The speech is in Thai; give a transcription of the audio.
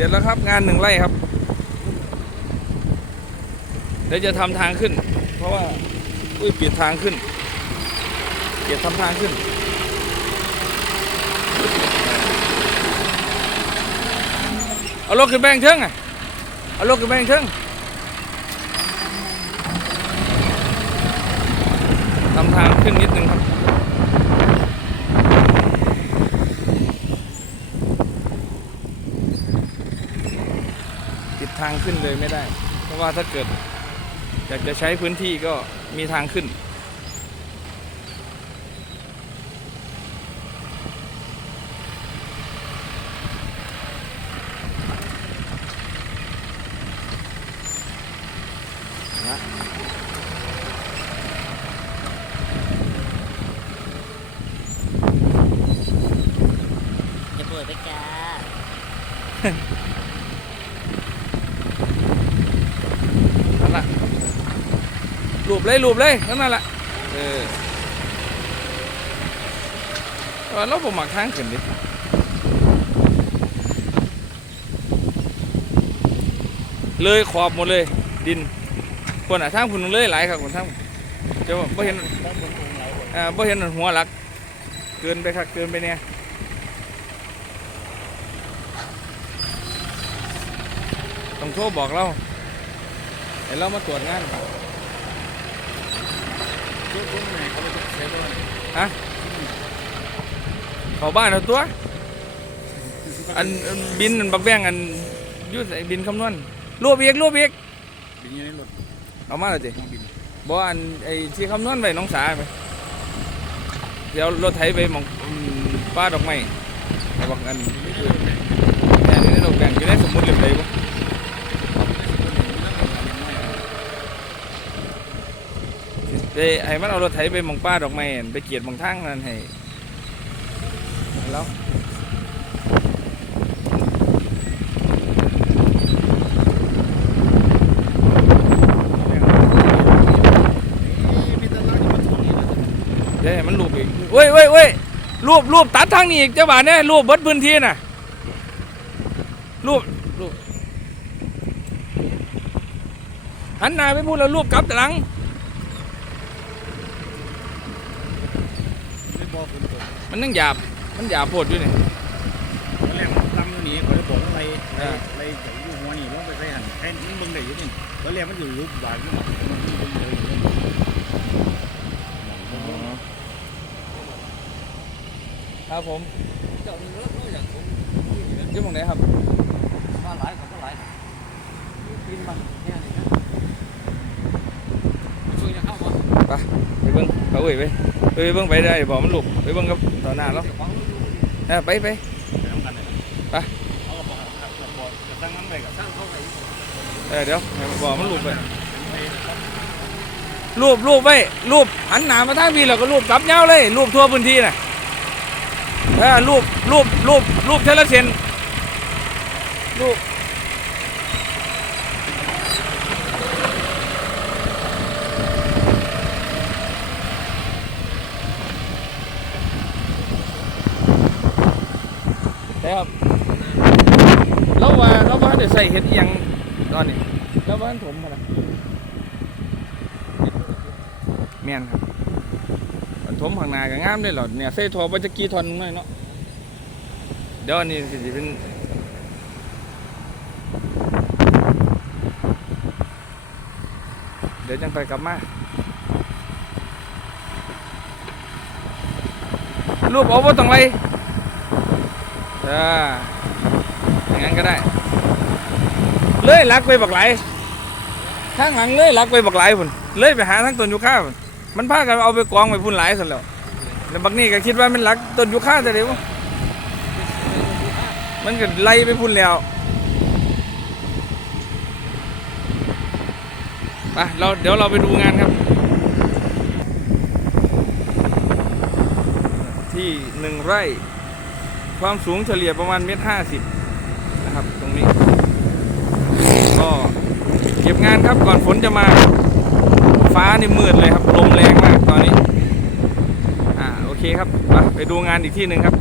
ร็จแล้วครับงานหนึ่งไร่ครับ เดี๋ยวจะทำทางขึ้น เพราะว่าอุ้ยเปลี่ยนทางขึ้น เปลี่ยนทำทางขึ้น เอารถขึ้นแบงเทิงอะเอารถขึ้นแบงเทิงทำทางขึ้นนิดนึงครับ ทางขึ้นเลยไม่ได้ เพราะว่าถ้าเกิด อยากจะใช้พื้นที่ก็มีทางขึ้น จะเปิดไปจ้า นั่นละ รูปเลยรูปเลยนั่นแหละเออเออเราผมหมักทางขึ้นดิเลยขอบหมดเลย ดินคนอะทางคุณเลยหลายครับคนทางเจ้าบ่เห็นไหนบนอ่าบ่เห็นหัวหลัก เกินไปครับเกินไปเนี่ยต้องโทรบอกเราให้เรามาตรวจงานชุดบ นไหนเขาไปใช้บนเข้าบ้านเอาตัว อันอันบินอันบักแบงอันอยุดบินคำนวณรวบอีกรวบอีกบินอยู่ในรถเอามาเลยจิมองบินบ่อันไอ้ที่คำนวณไว้น้องสาไปเดี๋ยวรถไถไปหมองอืมป้าดอกไม้ไอ้บอกอันแต่นี่ในดอกแบงอยู่ในสมุดเหลืองเลยบ่ ไปให้มันเอารถไถไปมองป้าดอกไม้ไปเกียรติหมองทางนั่นให้แล้วเด้มันรูปอีกเว้ยเว้ยเว้ยรูปรูปตัดทางนี้อีกเจ้าบ่าวเนี่ยรูปบิดพื้นที่น่ะรูปรูปหันหน้าไปพูดแล้วรูปกลับแต่หลัง ไม่ บอกคุณตกมันนั่งหยาบ มันหยาบโพดอยู่นี่ตอนแรกมันตั้งอยู่นี่เขาจะบอกอะไรอ่าอะไรจากอยู่หัวนี่ลงไปใส่หันแค่นี้มึงได้อยู่นี่ตอนแรกมันอยู่รูปหวานอยู่มันเลยครับผมเจ้านี่แล้วก็อย่างผมอยุ่หมองไหนครับ มาหลายเขาก็หลายกินมันเนี่ยนี่นะช่วยจะ เข้ามาไปเบิ้งเอาเว้ยไปไปเบิ้งไปได้บอกมันหลูกไปเบิ้งกับต่อหน้าแล้วเออไปไปไปเออเดี๋ยวบอกมันหลูกไปรูปรูปไว้รูปหันหน้ามาทางพี่แล้วก็รูปกลับเงาเลย รูปทั่วพื้นที่น่ะเออรูปรูปรูปรูปเทเลเซนรูปได้ครับ เราว่าเราว่าเดี๋ยวใส่เห็ดยังตอนนี้เราว่าถมพะนะแม่นครับอันถมข้างหน้าก็งามได้หรอเนี่ยใส่ทอไปจะกี่ทอนหน่อยเนาะเดี๋ยวนี้สิสิเป็นเดี๋ยวจังไปกลับมารูปเอาบ่ต้องไรเออ อย่างนั้นก็ได้ เลยลักไปบักไหลข้างหลังเลยลักไปบักไหลพุ่นเลยไปหาทั้งต้นยูคาพุ่นมันพากันเอาไปกองไปพุ่นหลายสุดแล้วแล้วบักนี่ก็คิดว่ามันลักต้นยูคาแต่เดียวมันก็ไล่ไปพุ่นแล้วไปเราเดี๋ยวเราไปดูงานครับ ที่หนึ่งไร่ ความสูงเฉลี่ยประมาณเมตรห้าสิบ ครับตรงนี้ ก็เก็บงานครับก่อนฝนจะมา ฟ้านี่มืดเลยครับลมแรงมากตอนนี้ อ่าโอเคครับไปไปดูงานอีกที่หนึ่งครับ